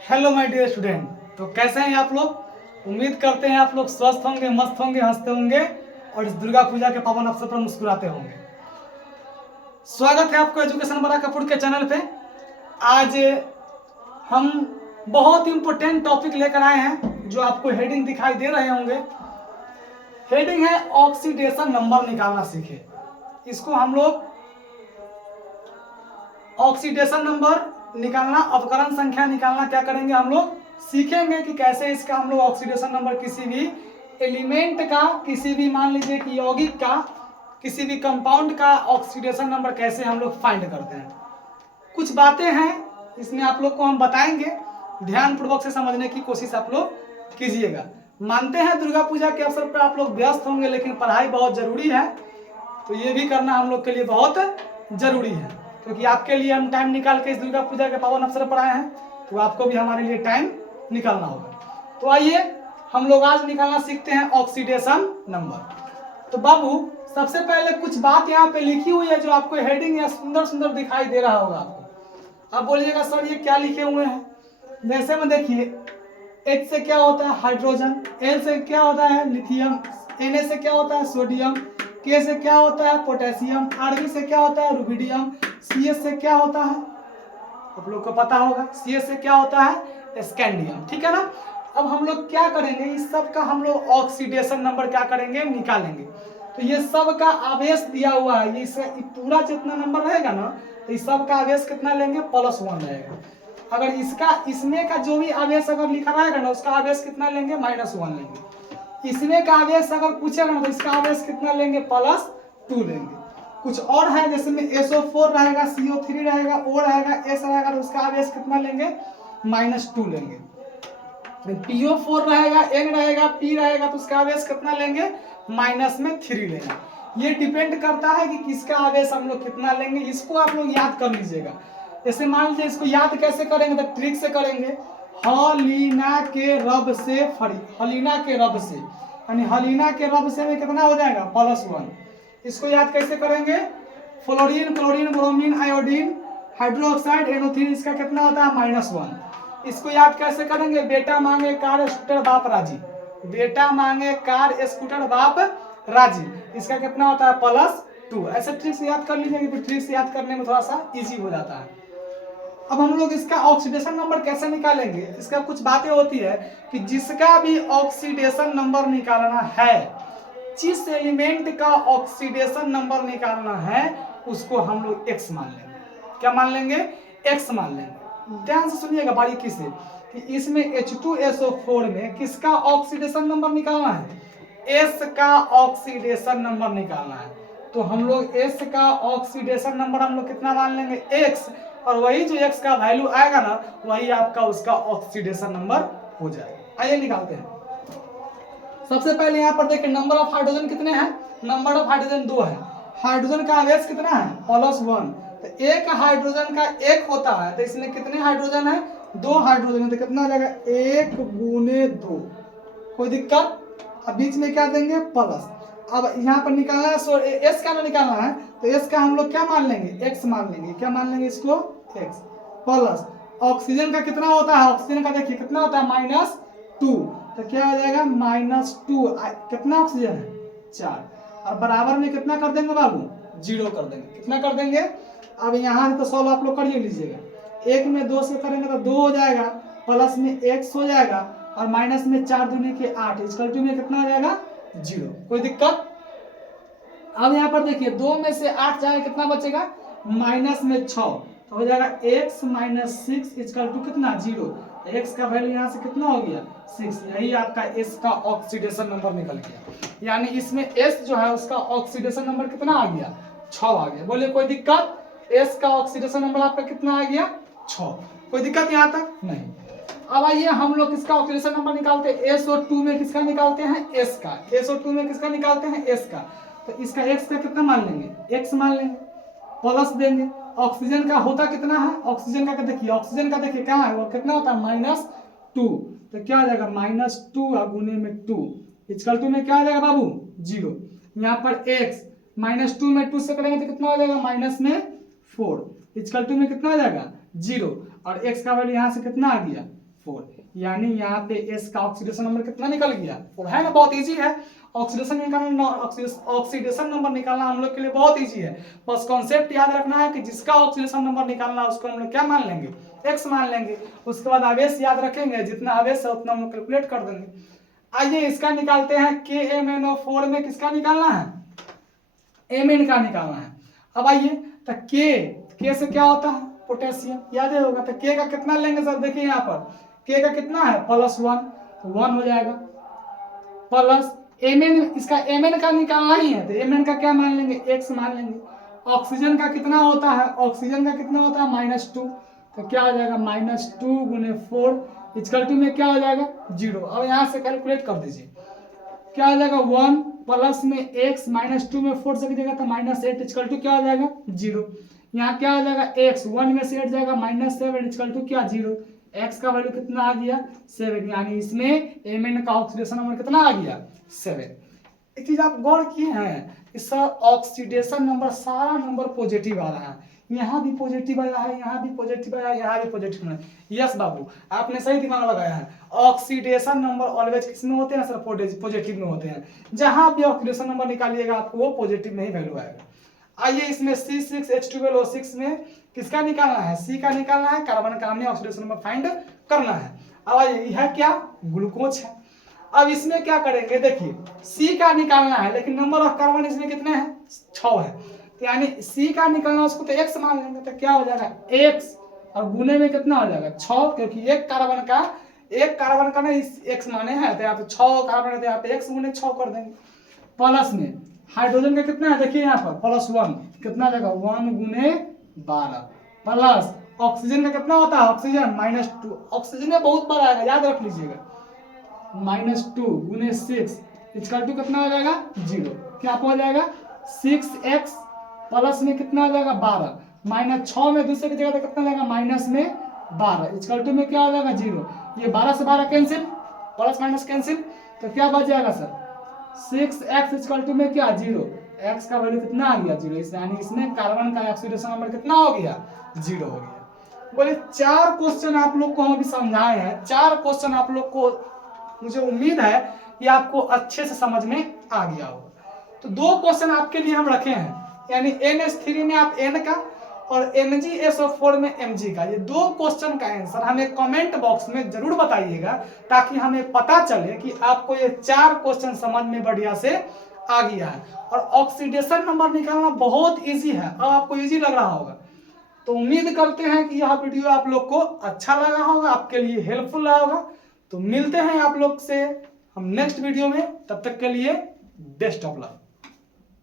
Hello my dear student. तो कैसे हैं आप लोग? उम्मीद करते हैं आप लोग स्वस्थ होंगे, मस्त होंगे, हंसते होंगे और इस दुर्गा पूजा के पावन अवसर पर मुस्कुराते होंगे। स्वागत है आपको एजुकेशन बड़ा कपूर के चैनल पे। आज हम बहुत इंपॉर्टेंट टॉपिक लेकर आए हैं जो आपको हेडिंग दिखाई दे रहे होंगे। हेडिंग है ऑक्सीडेशन नंबर निकालना सीखे। इसको हम लोग ऑक्सीडेशन नंबर निकालना, अपकरण संख्या निकालना क्या करेंगे, हम लोग सीखेंगे कि कैसे इसका हम लोग ऑक्सीडेशन नंबर किसी भी एलिमेंट का, किसी भी मान लीजिए कि यौगिक का, किसी भी कंपाउंड का ऑक्सीडेशन नंबर कैसे हम लोग फाइंड करते हैं। कुछ बातें हैं इसमें आप लोग को हम बताएंगे, ध्यानपूर्वक से समझने की कोशिश आप लोग कीजिएगा। मानते हैं दुर्गा पूजा के अवसर पर आप लोग व्यस्त होंगे, लेकिन पढ़ाई बहुत जरूरी है, तो ये भी करना हम लोग के लिए बहुत जरूरी है, क्योंकि आपके लिए हम टाइम निकाल के इस दुर्गा पूजा के पावन अवसर पर आए हैं, तो आपको भी हमारे लिए टाइम निकालना होगा। तो आइए हम लोग आज निकालना सीखते हैं ऑक्सीडेशन नंबर। तो बाबू सबसे पहले कुछ बात यहाँ पे लिखी हुई है जो आपको हेडिंग या सुंदर सुंदर दिखाई दे रहा होगा आपको। आप बोलिएगा सर ये क्या लिखे हुए हैं? जैसे में देखिए, H से क्या होता है हाइड्रोजन, L से क्या होता है लिथियम, Na से क्या होता है सोडियम, K से क्या होता है पोटेशियम, Rb से क्या होता है रुबिडियम, CS से क्या होता है आप लोग को पता होगा, CS से क्या होता है स्कैंडियम। ठीक है ना। अब हम लोग क्या करेंगे, इस सब का हम लोग ऑक्सीडेशन नंबर क्या करेंगे, निकालेंगे। तो ये सब का आवेश दिया हुआ है, ये पूरा जितना नंबर रहेगा ना, तो इस सब का आवेश कितना लेंगे, +1 रहेगा। अगर इसका इसमें का जो भी आवेश अगर लिखा रहेगा ना, उसका आवेश कितना लेंगे, -1 लेंगे। इसमें का आवेश अगर पूछेगा ना, तो इसका आवेश कितना लेंगे, +2 लेंगे। कुछ और है जैसे में SO4 रहेगा, CO3 रहेगा, O रहेगा, S रहेगा, तो उसका आवेश कितना लेंगे, -2 लेंगे। PO4 रहेगा, N रहेगा, P रहेगा, तो उसका आवेश कितना लेंगे, -3 लेंगे। ये डिपेंड करता है कि किसका आवेश हम लोग कितना लेंगे, इसको आप लोग याद कर लीजिएगा। जैसे मान लीजिए इसको याद कैसे करेंगे, तो ट्रिक से करेंगे। हलीना के रब से हलीना के रब से, यानी हलीना के रब से में कितना हो जाएगा, +1। इसको याद कैसे करेंगे, fluorine, chlorine, bromine, iodine, hydroxide, NO3, इसका कितना होता है, -1। इसको याद कैसे करेंगे, बेटा मांगे कार स्कूटर बाप राजी, बेटा मांगे कार स्कूटर बाप राजी, इसका कितना होता है, +2। ऐसे ट्रिक से याद कर लीजिए, कि ट्रिक से याद करने में थोड़ा सा इजी हो जाता है। अब हम लोग इसका ऑक्सीडेशन नंबर कैसे निकालेंगे, इसका कुछ बातें होती है कि जिसका भी ऑक्सीडेशन नंबर निकालना है, जिस एलिमेंट का ऑक्सीडेशन नंबर निकालना है, उसको हम लोग X मान लेंगे। क्या मान लेंगे, X मान लेंगे। ध्यान से सुनिएगा बारीकी से कि इसमें H2SO4 में किसका ऑक्सीडेशन नंबर निकालना है, S का ऑक्सीडेशन नंबर निकालना है। तो हम लोग S का ऑक्सीडेशन नंबर हम लोग कितना मान लेंगे, X, और वही जो X का वैल्यू आएगा ना, वही आपका उसका ऑक्सीडेशन नंबर हो जाएगा। आइए निकालते हैं। सबसे पहले यहाँ पर देखिए नंबर ऑफ हाइड्रोजन कितने हैं, नंबर ऑफ हाइड्रोजन 2 है। हाइड्रोजन का आवेश कितना है, +1। तो एक हाइड्रोजन का 1 होता है, तो इसमें कितने हाइड्रोजन है, 2 हाइड्रोजन है, तो कितना हो जाएगा, 1 × 2। कोई दिक्कत? अब बीच में क्या देंगे, प्लस। अब यहाँ पर निकालना है एस का ना निकालना है, तो एस का हम लोग क्या मान लेंगे, X मान लेंगे। क्या मान लेंगे इसको, X प्लस। ऑक्सीजन का कितना होता है, ऑक्सीजन का देखिए कितना होता है, -2, तो क्या हो जाएगा, -2। कितना ऑक्सीजन है, 4, और बराबर में कितना कर देंगे बाबू, 0 कर देंगे। कितना कर देंगे, अब यहाँ से तो सॉल्व आप लोग कर लीजिएगा। 1 में 2 से करेंगे तो 2 हो जाएगा, प्लस में X हो जाएगा, और माइनस में 4 दूनी के 8, इक्वल टू में कितना हो जाएगा, 0। कोई दिक्कत? अब यहाँ पर देखिए 2 में से 8 जाएगा, कितना बचेगा, माइनस में 6, तो हो जाएगा X - 6 इक्वल टू कितना, 0। X का वैल्यू यहाँ से कितना हो गया, 6। यही आपका S का ऑक्सीडेशन नंबर निकल गया। यानी इसमें S जो है उसका ऑक्सीडेशन नंबर कितना आ गया, 6 आ गया। बोलिए कोई दिक्कत? S का ऑक्सीडेशन नंबर आपका कितना आ गया, 6। कोई दिक्कत यहाँ तक? नहीं। अब आइए हम लोग किसका ऑक्सीडेशन नंबर निकालते हैं, SO2 में किसका निकालते हैं, S का। SO2 में किसका निकालते हैं, S का। तो इसका X का कितना मान लेंगे, X मान लेंगे, प्लस देंगे। ऑक्सीजन का होता कितना है, ऑक्सीजन का देखिए, ऑक्सीजन का देखिए कहाँ है, वो कितना होता है, -2। तो क्या आ जाएगा, -2 गुने में 2 इक्वल टू में क्या आ जाएगा बाबू, 0। यहाँ पर X -2 में 2 से करेंगे तो कितना हो जाएगा, -4 इक्वल टू में कितना आ जाएगा, 0। और X का वैल्यू यहाँ से कितना आ गया, 4। यानी यहाँ पे S का ऑक्सीडेशन नंबर कितना निकल गया 4 है ना, बहुत इजी है। ऑक्सीडेशन नंबर निकालना हम लोग के लिए बहुत इजी है। बस कॉन्सेप्ट याद रखना है कि जिसका ऑक्सीडेशन नंबर निकालना है उसको हम लोग क्या मान लेंगे, x मान लेंगे। उसके बाद आवेश याद रखेंगे, जितना आवेश है उतना हम लोग कैलकुलेट कर देंगे। आइए इसका निकालते हैं, KMnO4 में किसका निकालना है, Mn का निकालना है। अब आइए तो K से क्या होता है, पोटेशियम, याद है होगा। तो K का कितना लेंगे सर, देखिए यहाँ पर K का कितना है +1, तो 1 हो जाएगा, प्लस Mn, इसका Mn का निकालना ही है तो Mn का क्या मान लेंगे, x मान लेंगे। ऑक्सीजन का कितना होता है, ऑक्सीजन का कितना होता है -2, तो क्या हो जाएगा -2 गुने 4 इक्वल टू में क्या हो जाएगा 0। अब यहाँ से कैलकुलेट कर दीजिए, क्या हो जाएगा 1 प्लस में x -2 में 4 से कीजिएगा तो -8 इक्वल टू क्या हो जाएगा 0। यहाँ क्या हो जाएगा x 1 में से 8 जाएगा -7 इक्वल टू क्या 0। x का वैल्यू कितना आ गया 7, यानी इसमें Mn का ऑक्सीडेशन नंबर कितना आ गया 7। एक चीज आप गौर किए हैं, इस ऑक्सीडेशन नंबर सारा नंबर पॉजिटिव आ रहा है, यहाँ भी पॉजिटिव आया है, यहाँ भी पॉजिटिव आया है, यहाँ भी पॉजिटिव है। यस बाबू, आपने सही दिमाग लगाया है। ऑक्सीडेशन नंबर ऑलवेज किस में होते हैं सर, पॉजिटिव में होते हैं। जहां भी ऑक्सीडेशन नंबर निकालिएगा आपको वो पॉजिटिव में ही वैल्यू आएगा। आइए इसमें C6H12O6 में किसका निकालना है, C का निकालना है, कार्बन का हमने ऑक्सीडेशन नंबर फाइंड करना है। अब आइए यह क्या, ग्लूकोज है। अब इसमें क्या करेंगे, देखिए C का निकालना है लेकिन नंबर ऑफ कार्बन इसमें कितने हैं 6 है, तो यानी C का निकालना उसको तो x मान लेंगे, तो क्या हो जाएगा x और गुने में कितना हो जाएगा 6, क्योंकि एक कार्बन का ना इस x माने हैं तो यहाँ पे 6 कार्बन है तो यहाँ पे x गुने 6 कर देंगे। प्लस में हाइड्रोजन का कितना है, देखिए यहाँ पर +1 कितना आ जाएगा 1 गुने 12, प्लस ऑक्सीजन का कितना होता है, ऑक्सीजन -2, ऑक्सीजन में बहुत बार आएगा याद रख लीजिएगा, -2 गुने 6 इक्वल टू कितना हो जाएगा 0। क्या हो जाएगा 6x प्लस में कितना हो जाएगा 12 -6 में दूसरे की जगह पे कितना जाएगा -12 इक्वल टू में क्या हो जाएगा 0। ये 12 से 12 कैंसिल, प्लस माइनस कैंसिल, तो क्या बच जाएगा सर 6x इक्वल टू में क्या 0, x का वैल्यू कितना आ गया 0, यानी इसमें कार्बन का ऑक्सीडेशन नंबर कितना हो गया 0 हो गया। बोले 4 क्वेश्चन आप लोग को हम अभी समझाए हैं, 4 क्वेश्चन आप लोग को मुझे उम्मीद है कि आपको अच्छे से समझ में आ गया होगा। तो 2 क्वेश्चन आपके लिए हम रखे हैं, यानी NH3 में आप N का और MgSO4 में Mg का, ये 2 क्वेश्चन का आंसर हमें कमेंट बॉक्स में जरूर बताइएगा, ताकि हमें पता चले कि आपको ये 4 क्वेश्चन समझ में बढ़िया से आ गया है। और ऑक्सीडेशन नंबर निकालना बहुत इजी है, अब आपको इजी लग रहा होगा। तो उम्मीद करते हैं कि यह वीडियो आप लोग को अच्छा लगा होगा, आपके लिए हेल्पफुल रहा होगा। तो मिलते हैं आप लोग से हम नेक्स्ट वीडियो में, तब तक के लिए बेस्ट ऑफ लक।